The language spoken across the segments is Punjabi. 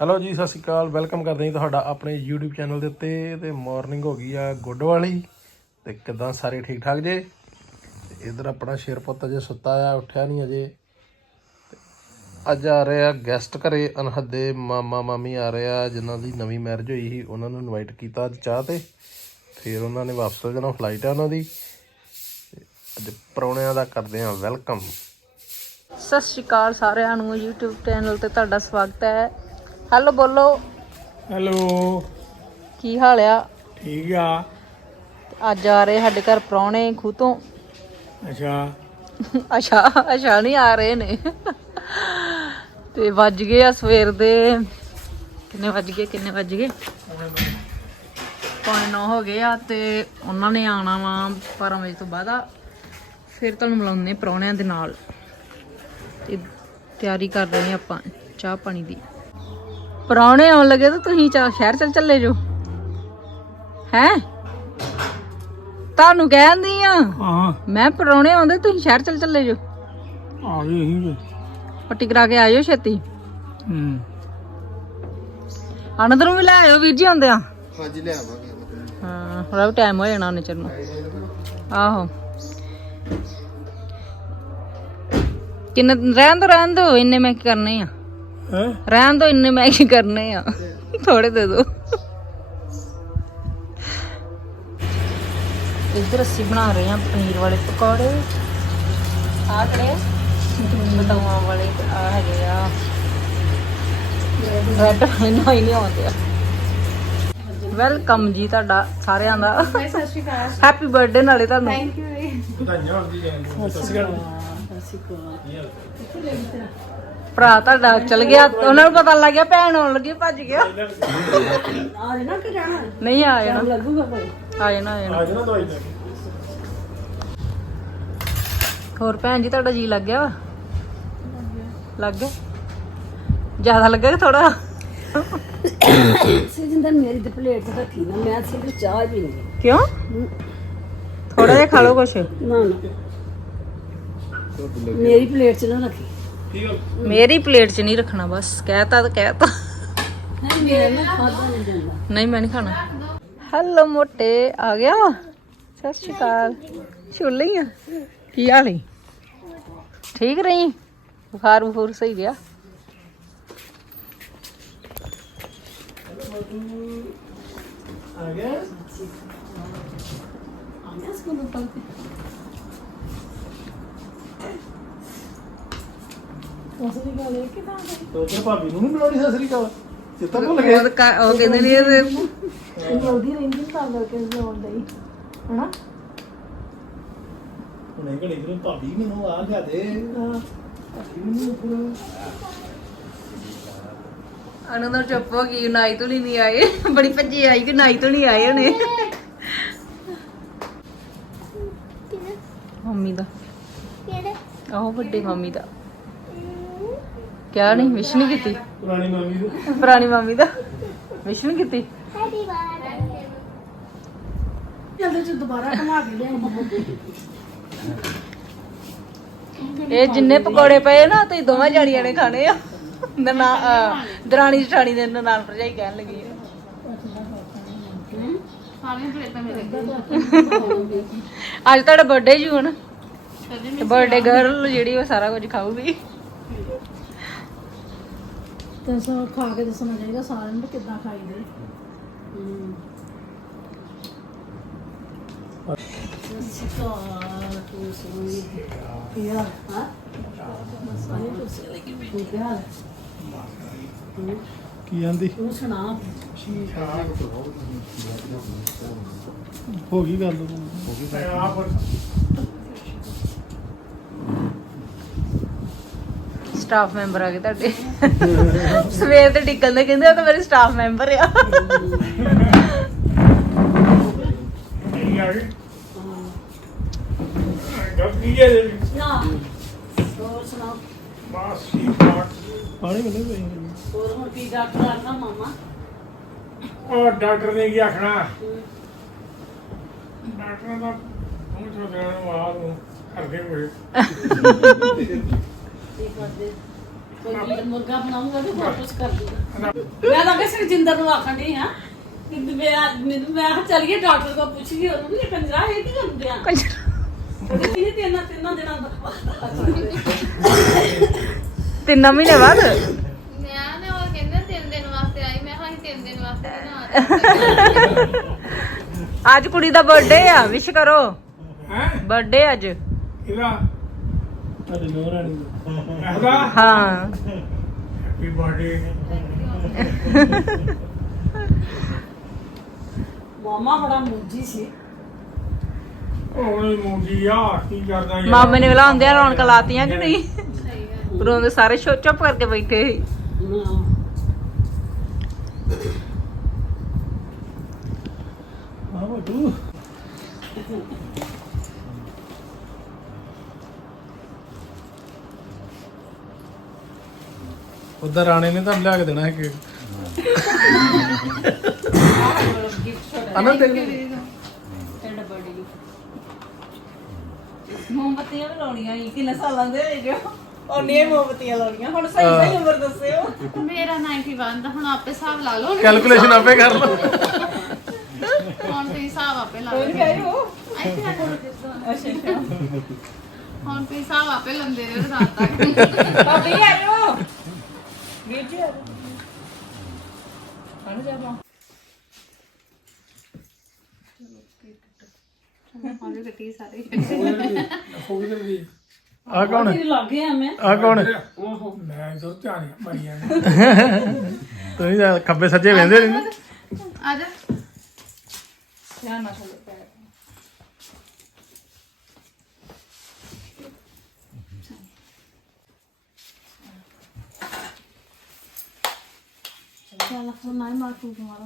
ਹੈਲੋ ਜੀ, ਸਤਿ ਸ਼੍ਰੀ ਅਕਾਲ। ਵੈਲਕਮ ਕਰਦੇ ਹਾਂ ਜੀ ਤੁਹਾਡਾ ਆਪਣੇ YouTube ਚੈਨਲ ਦੇ ਉੱਤੇ। ਤੇ ਮਾਰਨਿੰਗ ਹੋ ਗਈ ਆ ਗੁੱਡ ਵਾਲੀ ਤੇ ਕਿਦਾਂ ਸਾਰੇ ਠੀਕ ਠਾਕ ਜੇ? ਤੇ ਇਧਰ ਆਪਣਾ ਸ਼ੇਰ ਪੁੱਤ ਅਜੇ ਸੁੱਤਾ ਆ, ਉੱਠਿਆ ਨਹੀਂ ਅਜੇ। ਅੱਜ ਆ ਰਹੇ ਆ ਗੈਸਟ ਘਰੇ। ਅਨਹਦ ਮਾਮਾ, ਮਾਮੀ ਆ ਰਹੇ ਆ। ਜਿਨ੍ਹਾਂ ਦੀ ਨਵੀਂ ਮੈਰਿਜ ਹੋਈ ਸੀ, ਉਹਨਾਂ ਨੂੰ ਇਨਵਾਈਟ ਕੀਤਾ ਅੱਜ ਚਾਹ ਤੇ। ਫਿਰ ਉਹਨਾਂ ਨੇ ਵਾਪਸ ਹੋ ਜਾਣਾ ਫਲਾਈਟ ਆ ਉਹਨਾਂ ਦੀ। ਤੇ ਅੱਜ ਪਰੌਣਿਆਂ ਦਾ ਕਰਦੇ ਆ ਵੈਲਕਮ ਸਤਿ ਸ਼੍ਰੀ ਅਕਾਲ ਸਾਰਿਆਂ ਨੂੰ। YouTube ਚੈਨਲ ਤੇ ਤੁਹਾਡਾ ਸਵਾਗਤ ਹੈ। ਹੈਲੋ ਬੋਲੋ। ਹੈਲੋ। ਕੀ ਹਾਲ ਆ? ਠੀਕ ਆ। ਅੱਜ ਆ ਰਹੇ ਸਾਡੇ ਘਰ ਪ੍ਰਾਹੁਣੇ ਖੂਹ ਤੋਂ। ਅੱਛਾ। ਅੱਛਾ ਅੱਛਾ ਨਹੀਂ ਆ ਰਹੇ ਨੇ। ਤੇ ਵੱਜ ਗਏ ਆ ਸਵੇਰ ਦੇ। ਕਿੰਨੇ ਵੱਜ ਗਏ ਕਿੰਨੇ ਵੱਜ ਗਏ? ਪੌਣੇ 9 ਹੋ ਗਏ ਆ ਤੇ ਉਹਨਾਂ ਨੇ ਆਉਣਾ ਵਾ 12 ਵਜੇ ਤੋਂ ਬਾਅਦ ਆ। ਫਿਰ ਤੁਹਾਨੂੰ ਮਿਲਾਉਂਦੇ ਪ੍ਰਾਹੁਣਿਆਂ ਦੇ ਨਾਲ। ਤੇ ਤਿਆਰੀ ਕਰ ਰਹੇ ਆਪਾਂ ਚਾਹ ਪਾਣੀ ਦੀ। ਪ੍ਰਾਹੁਣੇ ਆਉਣ ਲੱਗੇ ਤਾਂ ਤੁਸੀਂ ਚਾ ਸ਼ਹਿਰ ਚੱਲ ਚੱਲੇ ਜੋ। ਹੈ? ਤੁਹਾਨੂੰ ਕਹਿੰਦੀ ਆ ਹਾਂ। ਮੈਂ ਪ੍ਰਾਹੁਣੇ ਆਉਂਦੇ ਤੁਸੀਂ ਸ਼ਹਿਰ ਚੱਲ ਚੱਲੇ ਜੋ। ਆ ਗਏ ਹੀ ਪੱਟੀ ਕਰਾ ਕੇ ਆਇਓ ਛੇਤੀ। ਹੂੰ। ਆਨੰਦ ਨੂੰ ਵੀ ਲੈ ਆਇਓ ਵੀਰ ਜੀ ਆਉਂਦੇ ਆ। ਹਾਂਜੀ ਲੈ ਆਵਾਂਗੇ ਹਾਂ ਥੋੜਾ ਵੀ ਟਾਈਮ ਹੋ ਜਾਣਾ ਉਹਨੇ ਚਿਰ ਨੂੰ। ਆਹੋ। ਕਿੰਨੇ ਰਹਿਣ ਦੋ ਰਹਿਣ ਦੋ ਇੰਨੇ ਮੈਂ ਕੀ ਕਰਨੇ ਆ। ਹੈ? ਰਹਿਣ ਦੋ ਇੰਨੇ ਮੈਂ ਕੀ ਕਰਨੇ ਆ। ਥੋੜੇ ਦੇ ਦੋ। ਇੱਧਰ ਅਸੀਂ ਬਣਾ ਰਹੇ ਹਾਂ ਪਨੀਰ ਵਾਲੇ ਪਕੌੜੇ। ਆ ਕਿਹੜੇ? ਬਤਾਉਆਂ ਵਾਲੇ ਆ ਹੈਗੇ ਆ। ਰੈਡ ਮੈਨੂੰ ਹੀ ਨਹੀਂ ਆਉਂਦੇ ਆ। ਵੈਲਕਮ ਜੀ ਤੁਹਾਡਾ ਸਾਰਿਆਂ ਦਾ। ਸਤਿ ਸ਼੍ਰੀ ਅਕਾਲ। ਹੈਪੀ ਬਰਥਡੇ ਨਾਲੇ ਤੁਹਾਨੂੰ। ਥੈਂਕ ਯੂ ਵਧਾਈਆਂ ਹੋਣ ਦੀ ਜਾਨ ਸਤਿ ਸ਼੍ਰੀ ਅਕਾਲ। ਭਰਾ ਤੁਹਾਡਾ ਚਲ ਗਿਆ ਉਹਨਾਂ ਨੂੰ ਪਤਾ ਲੱਗ ਗਿਆ ਭੈਣ ਆਉਣ ਲੱਗੀ ਭੱਜ ਗਿਆ। ਨਹੀਂ ਆ ਜਾਣਾ। ਲੱਗੂਗਾ ਕੋਈ ਆ ਜਾਣਾ ਆ ਜਾਣਾ। ਆ ਜਾਣਾ ਦਵਾਈ ਲੈ ਕੇ ਹੋਰ ਭੈਣ ਜੀ ਤੁਹਾਡਾ ਜੀ ਲੱਗ ਗਿਆ ਵਾ? ਲੱਗ ਗਿਆ? ਜ਼ਿਆਦਾ ਲੱਗਾ ਕਿ ਥੋੜਾ ਸਿੰਦਰ ਮੇਰੀ ਤੇ ਪਲੇਟ ਤੇ ਰੱਖੀ ਨਾ ਮੈਂ ਸਿਰਫ ਚਾਹ ਪੀਂਦੀ ਕਿਉਂ? ਥੋੜਾ ਜਿਹਾ ਖਾ ਲਓ ਕੁਛ। ਨਾ ਨਾ। ਮੇਰੀ ਪਲੇਟ 'ਚ ਨਾ ਰੱਖੀ। ਆ ਮੇਰੀ ਪਲੇਟ 'ਚ ਨਹੀਂ ਰੱਖਣਾ ਬਸ ਕਹਿਤਾ ਤਾਂ ਕਹਿਤਾ। ਨਹੀਂ ਮੇਰਾ ਨਾ ਖਾਦਾ ਨਹੀਂ ਜਾਂਦਾ। ਨਹੀਂ ਮੈਂ ਨਹੀਂ ਖਾਣਾ। ਹੈਲੋ ਮੋਟੇ ਆ ਗਿਆ ਵਾ? ਸਤਿ ਸ਼੍ਰੀ ਅਕਾਲ। ਛੁੱਲੀ ਆ? ਕੀ ਹਾਲ ਈ ਠੀਕ ਰਹੀ? ਬੁਖਾਰ ਬੁਖੂਰ ਸਹੀ ਗਿਆ। ਆ ਗਿਆ? ਆਇਆ ਸਕੂਲ ਤੋਂ ਪੜ੍ਹ ਕੇ ਉਸਦੀ ਗੱਲ ਇਹ ਕਿ ਤਾਂ ਤੋ ਤੇ ਭਾਬੀ ਨੂੰ ਨੀ ਬੁਲਾਉਣੀ ਸਤਿ ਸ਼੍ਰੀ ਅਕਾਲ। ਚਿੱਤਾ ਭੁੱਲ ਗਿਆ। ਉਹ ਤਾਂ ਉਹ ਕਹਿੰਦੇ ਨਹੀਂ ਇਹ ਜਲਦੀ ਰਹਿੰਦੀ ਤਾਂ ਕਰਕੇ ਜ਼ੋਰ ਦੇਈ ਹਨਾ? ਹੁਣੇ ਘੜੀ ਫਿਰ ਭਾਬੀ ਮੈਨੂੰ ਆ ਗਿਆ ਦੇ। ਭਾਬੀ ਮੈਨੂੰ ਫਿਰ ਅਨੂ ਤਾਂ ਚੁੱਪ ਹੋ ਗਈ ਨਾਈ ਤੋਂ ਨਹੀਂ ਆਏ। ਬੜੀ ਭੱਜੀ ਆਈ ਕਿ ਨਾਈ ਤੋਂ ਨਹੀਂ ਆਏ ਹਨੇ ਮੰਮੀ ਦਾ। ਆਹੋ ਵੱਡੀ ਮੰਮੀ ਦਾ। ਕਿਆ ਨਹੀਂ ਵਿਸ਼ ਨਹੀਂ ਕੀਤੀ? ਪੁਰਾਣੀ ਮਾਮੀ ਨੂੰ ਪੁਰਾਣੀ ਮੰਮੀ ਦਾ? ਵਿਸ਼ ਨਹੀਂ ਕੀਤੀ? ਜਲਦੀ ਚ ਦੁਬਾਰਾ ਘੁਮਾ ਕੇ ਲਿਆਉਂਦੀ ਇਹ ਜਿੰਨੇ ਪਕੌੜੇ ਪਏ ਨਾ ਤੁਸੀਂ ਦੋਵਾਂ ਜਾਣੀਆਂ ਨੇ ਖਾਣੇ ਆ। ਨਨਾ ਦਰਾਣੀ ਜਠਾਣੀ ਦੇ ਨਨਾਣ ਭਰਜਾਈ ਕਹਿਣ ਲੱਗੀ ਆ। ਅੱਜ ਤੁਹਾਡਾ ਬਰਥਡੇ ਜੀ ਹੁਣ ਤੇ ਬਰਥਡੇ ਗਰਲ ਜਿਹੜੀ ਉਹ ਸਾਰਾ ਕੁਝ ਖਾਊਗੀ। ਤੇ ਸੋ ਖਾ ਕੇ ਦੱਸਣਾ ਚਾਹੀਦਾ ਸਾਰਿਆਂ ਨੂੰ ਵੀ ਕਿੱਦਾਂ ਖਾਈਦੇ। ਹੂੰ ਸਿਕਾਰ ਤੂੰ ਸੋਈ ਯਾ ਹਾਂ ਸਾਰੇ ਤੁਸੀਂ ਲੈ ਕੇ ਬੈਠੇ ਹਾਲ ਕੀ ਆਂਦੀ? ਤੂੰ ਸੁਣਾ ਹੋ ਗਈ ਗੱਲ। ਹੋ ਗਈ ਆਪ ਸਟਾਫ ਮੈਂਬਰ ਆ ਗਏ ਤੁਹਾਡੇ। ਸਵੇਰ ਤੇ ਟਿਕਣ ਦੇ ਕਹਿੰਦੇ ਉਹ ਤਾਂ ਮੇਰੇ ਸਟਾਫ ਮੈਂਬਰ ਆ। ਕੀ ਆ ਗਈ ਜਦ ਕੀ ਹੈ ਨਾ ਹੋਰ ਸੁਣਾ ਬਸ ਠੀਕ ਠਾਕ ਪਾਣੀ ਮਿਲੇ ਪਈ ਹੋਰ ਹੁਣ ਕੀ ਡਾਕਟਰ ਆਣਾ ਮਾਮਾ ਉਹ ਡਾਕਟਰ ਨੇ ਕੀ ਆਖਣਾ? ਡਾਕਟਰ ਦਾ ਪਹੁੰਚ ਦੇਣ ਬਾਅਦ ਨੂੰ ਕਰਦੇ ਹੋਏ ਕੀ ਕਰਦੇ ਕੋਈ ਵੀਰ ਮੁਰਗਾ ਬਣਾਉਂਗਾ ਤੇ ਹੋਰ ਕੁਝ ਕਰ ਦੂੰਗਾ ਮੈਂ ਤਾਂ ਕਿ ਸਰਜਿੰਦਰ ਨੂੰ ਆਖਣ ਡਈ ਹਾਂ ਕਿ ਮੈਂ ਮੈਨੂੰ ਮੈਂ ਕਿਹਾ ਚੱਲੀਏ ਡਾਕਟਰ ਕੋਲ ਪੁੱਛ ਲਈ ਉਹਨੂੰ ਵੀ ਇਹ ਕੰਜਰਾ ਹੈ ਕੀ ਕਰਦੇ ਆ ਉਹਦੇ ਤਿੰਨ ਤਿੰਨ ਤਿੰਨ ਦਿਨਾਂ ਦਾ ਤਿੰਨ ਮਹੀਨੇ ਬਾਅਦ? ਮੈਂ ਨੇ ਉਹ ਕਹਿੰਦੇ ਤਿੰਨ ਦਿਨ ਵਾਸਤੇ ਆਈ ਮੈਂ ਹਾਂ ਤਿੰਨ ਦਿਨ ਵਾਸਤੇ ਵੀ ਨਾ ਆ ਅੱਜ ਕੁੜੀ ਦਾ ਬਰਥਡੇ ਆ ਵਿਸ਼ ਕਰੋ। ਹੈ? ਬਰਥਡੇ ਅੱਜ। ਇਹਦਾ ਤੁਹਾਡੇ ਨੋ ਰਾਣੀ ਦਾ ਇਹਦਾ ਹਾਂ। ਹੈਪੀ ਬਰਥਡੇ ਮਾਮਾ ਬੜਾ ਮੁੰਜੀ ਸੀ। ਉਹ ਨਹੀਂ ਮੁੰਡੀ ਆ ਕੀ ਕਰਦਾ ਯਾਰ? ਮਾਮੇ ਨੇ ਵੇਲਾ ਹੁੰਦਿਆਂ ਰੌਣਕ ਲਾਤੀਆਂ ਕਿ ਨਹੀਂ? ਉਰੋਂ ਦੇ ਸਾਰੇ ਸ਼ੋ ਚੁੱਪ ਕਰਕੇ ਬੈਠੇ ਸੀ। ਹਾਂ। ਹਾਂ ਬੱਟੂ। ਉਧਰ ਰਾਣੇ ਨੇ ਤੁਹਾਨੂੰ ਲਿਆ ਕੇ ਦੇਣਾ ਹੈ ਕੇਕ ਅਨੰਦ ਬਰਥਡੇ ਮੋਮਬੱਤੀਆਂ ਵੀ ਲਾਉਣੀਆਂ ਸੀ ਕਿੰਨੇ ਸਾਲਾਂ ਦੇ ਹੋਏ ਜੋ। ਉਹਨੀਆਂ ਮੋਮਬੱਤੀਆਂ ਲਾਉਣੀਆਂ ਹੁਣ ਸਹੀ ਸਹੀ ਉਮਰ ਦੱਸਿਓ। ਮੇਰਾ 91 ਦਾ ਹੁਣ ਆਪੇ ਹਿਸਾਬ ਲਾ ਲਓ। ਕੈਲਕੂਲੇਸ਼ਨ ਆਪੇ ਕਰ ਲਓ। ਹੁਣ ਤੁਸੀਂ ਹਿਸਾਬ ਆਪੇ ਲਾ ਲਓ। ਕੋਈ ਆਈ ਹੋ ਇੱਥੇ ਆ ਜਾਓ। ਜਿੱਦਾਂ। ਅੱਛਾ ਅੱਛਾ। ਹੁਣ ਤੁਸੀਂ ਹਿਸਾਬ ਆਪੇ ਲੰਦੇ ਰਹੋ ਰਾਤ ਤੱਕ। ਭਾਬੀ ਆਇਓ ਵੀਰ ਜੀ ਆਇਓ ਕੱਟੀ ਸਾਰੇ ਆ ਕੌਣ ਹੈ? ਤੇਰੇ ਲੱਗੇ ਆ ਮੈਂ। ਆ ਕੌਣ ਮੈਂ ਧਿਆਨ ਮਾਰੀਆਂ ਤੁਸੀਂ ਤਾਂ ਖੱਬੇ ਸੱਜੇ ਵੇਂਦੇ ਨਹੀਂ ਆ ਜਾ। ਧਿਆਨ ਨਾਲ ਚੱਲੋ ਪੈਰ ਚੱਲ ਹੁਣ ਨਾ ਮਾਰ ਫੂਕ ਮਾਰੋ।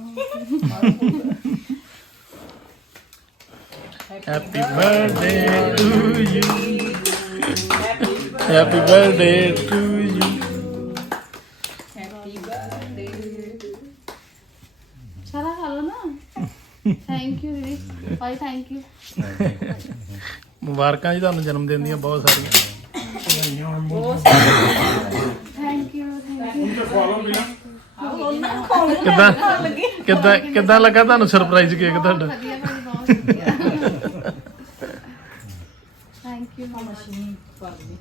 Happy birthday to you happy birthday to you ਸਾਰਾ ਖਾ ਲਓ ਨਾ ਥੈਂਕ ਯੂ ਦੀਦੀ ਭਾਈ ਥੈਂਕ ਯੂ ਮੁਬਾਰਕਾਂ ਜੀ ਤੁਹਾਨੂੰ ਜਨਮ ਦਿਨ ਦੀਆਂ ਬਹੁਤ ਸਾਰੀਆਂ। ਥੈਂਕ ਯੂ ਥੈਂਕ ਯੂ ਹੁਣ ਤੇ ਖਵਾ ਲਓ ਬਿਨਾ ਕਿੱਦਾਂ ਕਿੱਦਾਂ ਕਿੱਦਾਂ ਲੱਗਾ ਤੁਹਾਨੂੰ ਸਰਪ੍ਰਾਈਜ਼ ਕੇਕ ਤੁਹਾਡਾ? ਵਧੀਆ ਭਾਈ ਬਹੁਤ ਵਧੀਆ ਥੈਂਕ ਯੂ ਮਸ਼ੀਨ ਕਰ ਦੇ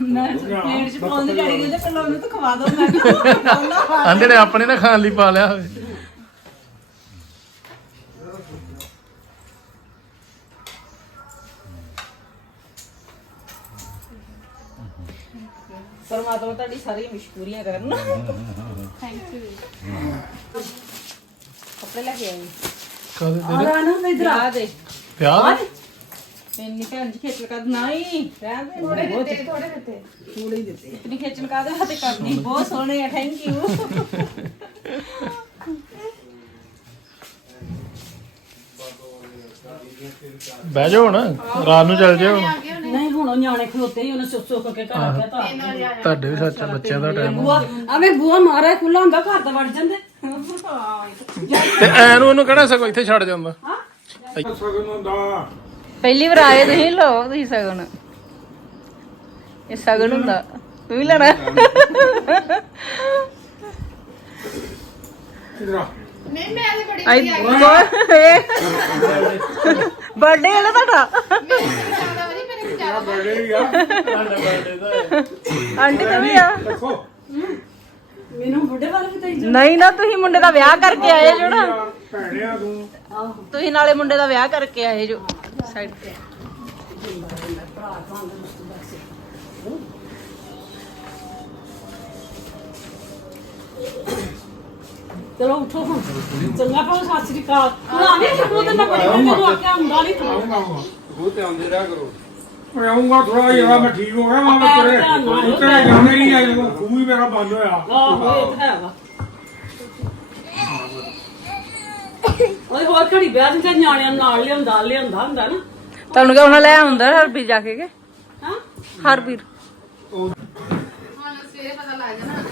ਮੈਂ ਪਲੇਟ ਚ ਪਾਉਂਦੀ ਨੇ ਤੇ ਪਹਿਲਾਂ ਉਹਨੂੰ ਤਾਂ ਖਵਾ ਦੋ ਮੈਂ ਕਿਹਾ ਆਂਦੇ ਨੇ ਆਪਣੇ ਨਾ ਖਾਣ ਲਈ ਪਾ ਲਿਆ ਹੋਵੇ। ਪਰਮਾਤਮਾ ਤੁਹਾਡੀ ਸਾਰੀ ਮਸ਼ਕੂਰੀਆਂ ਕਰਨ। ਥੈਂਕ ਯੂ ਕੱਪੜੇ ਲੈ ਕੇ ਆਈ। ਕਾਹਦੇ ਆ ਰਾ ਨਾ ਇਧਰ ਆ। ਦੇ। ਦੇ? ਇੰਨੀ ਭੈਣ ਜੀ ਖੇਚਲ ਕਰ ਨਹੀਂ ਰਹਿਣ ਦੇ। ਥੋੜੇ ਦਿੱਤੇ ਥੋੜੇ ਦਿੱਤੇ। ਥੋੜੇ ਹੀ ਦਿੱਤੇ। ਇਤਨੀ ਖੇਚਲ ਕਰ ਦੇ ਹੱਥੇ ਕਰਨੀ? ਬਹੁਤ ਸੋਹਣੇ ਆ ਥੈਂਕ ਯੂ ਬਹਿ ਜਾਓ ਹੁਣ ਰਾਤ ਨੂੰ ਚੱਲ ਜਿਓ ਹੁਣ ਉਹ ਨਿਆਣੇ ਖਲੋਤੇ ਹੀ ਉਹਨੇ ਸੁੱਕ ਸੁੱਕ ਕੇ ਘਰ ਆ ਗਿਆ ਤਾਂ। ਤੁਹਾਡੇ ਵੀ ਸੱਚ ਬੱਚਿਆਂ ਦਾ ਟਾਈਮ ਬੂਆ ਆਵੇਂ ਬੂਆ ਮਾਰਾ ਖੁੱਲਾ ਹੁੰਦਾ ਘਰ ਤਾਂ ਵੜ ਜਾਂਦੇ। ਤੇ ਐ ਨੂੰ ਉਹਨੂੰ ਕਿਹੜਾ ਸਕੋ ਇੱਥੇ ਛੱਡ ਜਾਂਦਾ? ਸਗਨ ਹੁੰਦਾ ਪਹਿਲੀ ਵਾਰ ਆਏ ਤੁਸੀਂ ਲਓ ਤੁਸੀਂ ਸਗਨ। ਇਹ ਸਗਨ ਹੁੰਦਾ। ਤੂੰ ਵੀ ਲੈਣਾ। ਇਧਰ ਆ ਨਹੀਂ ਮੈਂ ਤੇ ਬੜੀ ਆਈ ਬਰਥਡੇ ਹੈ ਨਾ ਤੁਹਾਡਾ ਜ਼ਿਆਦਾ ਵਾਰੀ ਮੇਰੇ ਜ਼ਿਆਦਾ ਬਰਥਡੇ ਹੀ ਆ? ਆਂਟੀ ਤਾਂ ਵੀ ਆ। ਦੇਖੋ ਮੈਨੂੰ ਬੁੱਢੇ ਵਾਲੇ ਵੀ ਤਾਂ ਇੱਜ਼ਤ ਨਹੀਂ ਨਾ ਤੁਸੀਂ ਮੁੰਡੇ ਦਾ ਵਿਆਹ ਕਰਕੇ ਆਏ ਜੋ ਨਾ। ਯਾਰ ਭੈਣਿਆ ਤੂੰ। ਆਹੋ ਤੁਸੀਂ ਨਾਲੇ ਮੁੰਡੇ ਦਾ ਵਿਆਹ ਕਰਕੇ ਆਏ ਜੋ। ਸਾਈਡ ਤੇ। ਚਲੋ ਉਠੋ ਹੁਣ। ਚੰਗਾ ਭਾਵੇਂ ਸਤਿ ਸ੍ਰੀ ਅਕਾਲ। ਨਾ ਨਹੀਂ ਸਕੂ ਤੇ ਮੈਂ ਬੜੀ ਮੈਨੂੰ ਆਖਿਆ ਹੁੰਦਾ ਨਹੀਂ ਤੂੰ। ਉਹ ਤੇ ਆਉਂਦੇ ਰਿਹਾ ਕਰੋ। ਮੈਂ ਆਉਂਗਾ ਥੋੜਾ ਜਿਹਾ ਮੈਂ ਠੀਕ ਹੋ ਗਿਆ ਮੈਂ ਤੇਰੇ ਤੇਰੇ ਜਾਣੇ ਨਹੀਂ ਆਇਆ। ਜਦੋਂ ਖੂਹ ਹੀ ਮੇਰਾ ਬੰਦ ਹੋਇਆ। ਆਹੋ ਇਹ ਤਾਂ ਹੈਗਾ ਓਏ ਹੋਰ ਘੜੀ ਵਿਆਹ ਦੇ ਨਿਆਣਿਆਂ ਨੂੰ ਨਾਲ ਲਿਆਉਂਦਾ ਲਿਆਉਂਦਾ ਹੁੰਦਾ ਨਾ। ਤੁਹਾਨੂੰ ਕਿਹਾ ਉਹਨਾਂ ਲੈ ਆਉਂਦਾ ਹਰਬੀਰ ਜਾ ਕੇ ਕੇ? ਹਾਂ? ਹਰਬੀਰ। ਹੁਣ ਸਵੇਰੇ ਪਤਾ ਲੱਗ ਜਾਣਾ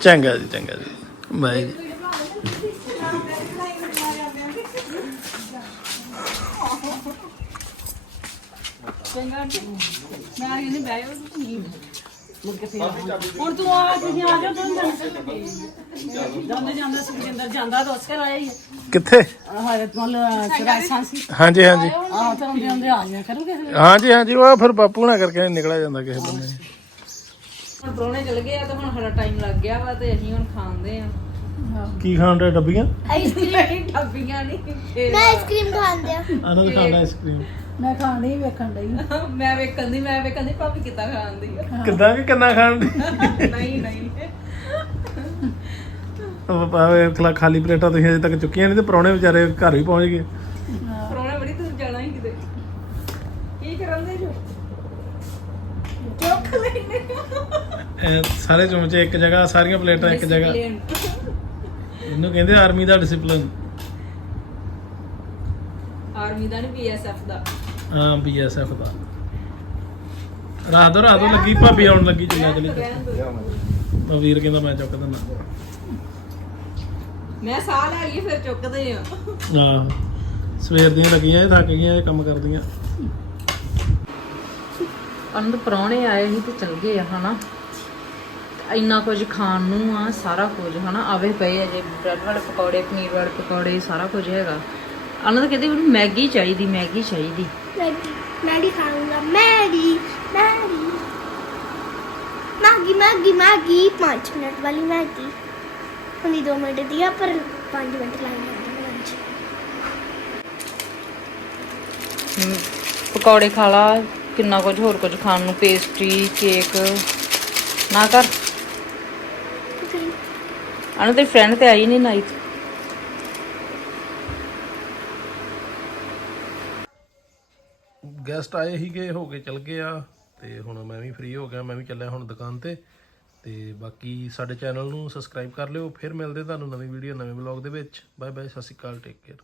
ਚੰਗਾ ਜੀ ਚੰਗਾ ਜੀ। ਬਾਏ ਜੀ। ਪੈਂਗਾ ਆਂਟੀ। ਮੈਂ ਆ ਨਹੀਂ ਬਹਿ ਜਾ ਨਹੀਂ ਮੁੜ ਕੇ ਫੇਰ ਹੁਣ ਤੂੰ ਆ ਤੁਸੀਂ ਆ ਜਾ ਤੂੰ ਜਾਂਦੇ ਜਾਂਦੇ ਸੁਖਜਿੰਦਰ ਜਾਂਦਾ ਰੋਸ ਕਰ ਆਇਆ ਹੀ ਕਿੱਥੇ? ਮਲ ਹਾਂਜੀ ਹਾਂਜੀ। ਆਹ ਤਾਂ ਹੁੰਦੇ ਹੁੰਦੇ ਆ ਜਾ ਕਰੂਗੇ ਹਾਂਜੀ ਹਾਂਜੀ ਉਹ ਫਿਰ ਬਾਪੂ ਨਾਲ ਕਰਕੇ ਨਿਕਲਿਆ ਜਾਂਦਾ ਕਿਸੇ ਬੰਦੇ ਹੁਣ ਪ੍ਰਾਹੁਣੇ ਚਲ ਗਏ ਆ ਤਾਂ ਹੁਣ ਸਾਡਾ ਟਾਈਮ ਲੱਗ ਗਿਆ ਵਾ ਤੇ ਅਸੀਂ ਹੁਣ ਖਾਂਦੇ ਆ। ਕੀ ਖਾਣ ਦੇ ਡੱਬੀਆਂ? ਆਈਸਕ੍ਰੀਮ ਡੱਬੀਆਂ ਨਹੀਂ ਮੈਂ ਆਈਸਕ੍ਰੀਮ ਖਾਂਦੇ ਆ ਆਨੰਦ ਖਾਂਦਾ ਆਈਸਕ੍ਰੀਮ। ਮੈਂ ਖਾਣੀ ਵੇਖਣ ਲਈ ਮੈਂ ਵੇਖਣ ਦੀ ਮੈਂ ਵੇਖਣ ਦੀ ਭਾਬੀ ਕਿੱਦਾਂ ਖਾਂਦੀ ਆ? ਕਿੱਦਾਂ ਕਿ ਕਿੰਨਾ ਖਾਣ ਦੀ ਨਹੀਂ ਨਹੀਂ। ਉਹ ਭਾਵੇਂ ਖਲਾ- ਖਾਲੀ ਪਲੇਟਾਂ ਤੁਸੀਂ ਅਜੇ ਤੱਕ ਚੁੱਕੀਆਂ ਨਹੀਂ ਤੇ ਪਰੌਣੇ ਵਿਚਾਰੇ ਘਰ ਵੀ ਪਹੁੰਚ ਗਏ। ਪ੍ਰਾਹੁਣੇ ਬੜੀ ਦੂਰ ਜਾਣਾ ਸੀ ਕਿਤੇ। ਕੀ ਕਰਾਂਦੇ ਜੋ? ਚੁੱਕ ਲੈਣੇ ਸਾਰੇ ਚਮਚੇ ਇੱਕ ਜਗ੍ਹਾ ਸਾਰੀਆਂ ਪਲੇਟਾਂ ਇੱਕ ਜਗ੍ਹਾ। ਇਹਨੂੰ ਕਹਿੰਦੇ ਆਰਮੀ ਦਾ ਡਿਸਪਲਿਨ ਆਰਮੀ ਦਾ ਨਹੀਂ ਬੀਐਸਐਫ ਦਾ। ਹਾਂ ਬੀਐਸਐਫ ਦਾ। ਰਾਤ ਰਾਤ ਲੱਗੀ ਭਾਬੀ ਆਉਣ ਲੱਗੀ ਚੰਗਾ ਚਲੀ ਉਹ ਵੀਰ ਕਹਿੰਦਾ ਮੈਂ ਚੁੱਕ ਦਿੰਦਾ। ਮੈਂ ਸਾਹ ਲੈ ਲਈ ਫਿਰ ਚੁੱਕਦੇ ਆ। ਆਹ ਸਵੇਰ ਦੀਆਂ ਲੱਗੀਆਂ ਇਹ ਥੱਕ ਗਈਆਂ ਇਹ ਕੰਮ ਕਰਦੀਆਂ। ਅਨੰਦ ਪ੍ਰਾਹੁਣੇ ਆਏ ਸੀ ਤੇ ਚਲ ਗਏ ਆ ਹਨਾ? ਇੰਨਾ ਕੁਝ ਖਾਣ ਨੂੰ ਆ ਸਾਰਾ ਕੁਝ ਹਨਾ? ਆਵੇ ਪਏ ਅਜੇ ਬ੍ਰੈਡ ਵਾਲੇ ਪਕੌੜੇ ਪਨੀਰ ਵਾਲੇ ਪਕੌੜੇ ਸਾਰਾ ਕੁਝ ਹੈਗਾ। ਅਨੰਦ ਕਹਿੰਦੇ ਮੈਨੂੰ ਮੈਗੀ ਚਾਹੀਦੀ ਮੈਗੀ ਚਾਹੀਦੀ। Maggi Maggi Maggi Maggi. Maggi Maggi Maggi 5 minute ਵਾਲੀ ਮੈਗੀ। ਹੁਣੀ 2 ਮਿੰਟ ਦੀ ਆ ਪਰ 5 ਮਿੰਟ ਲੱਗ ਜਾਂਦੇ ਪਕੌੜੇ ਖਾ ਲਾ ਕਿੰਨਾ ਕੁਝ ਹੋਰ ਕੁਝ ਖਾਣ ਨੂੰ ਪੇਸਟਰੀ ਕੇਕ ਨਾ ਕਰ। ਫਿਰ ਅਨੰਦ ਤੇਰੀ ਫਰੈਂਡ ਤੇ ਆਈ ਨਹੀਂ ਨਾਈਟ ਗੈਸਟ ਆਏ ਸੀਗੇ, ਹੋ ਕੇ ਚਲ ਗਏ ਆ, ਤੇ ਹੁਣ ਮੈਂ ਵੀ ਫ੍ਰੀ ਹੋ ਗਿਆ, ਮੈਂ ਵੀ ਚੱਲਿਆ ਹੁਣ ਦੁਕਾਨ ਤੇ। ਤੇ ਬਾਕੀ ਸਾਡੇ ਚੈਨਲ ਨੂੰ ਸਬਸਕ੍ਰਾਈਬ ਕਰ ਲਿਓ, ਫਿਰ ਮਿਲਦੇ ਤੁਹਾਨੂੰ ਨਵੀਂ ਵੀਡੀਓ ਨਵੇਂ ਵਲੌਗ ਦੇ ਵਿੱਚ। ਬਾਏ ਬਾਏ ਸਤਿ ਸ਼੍ਰੀ ਅਕਾਲ ਟੇਕ ਕੇਅਰ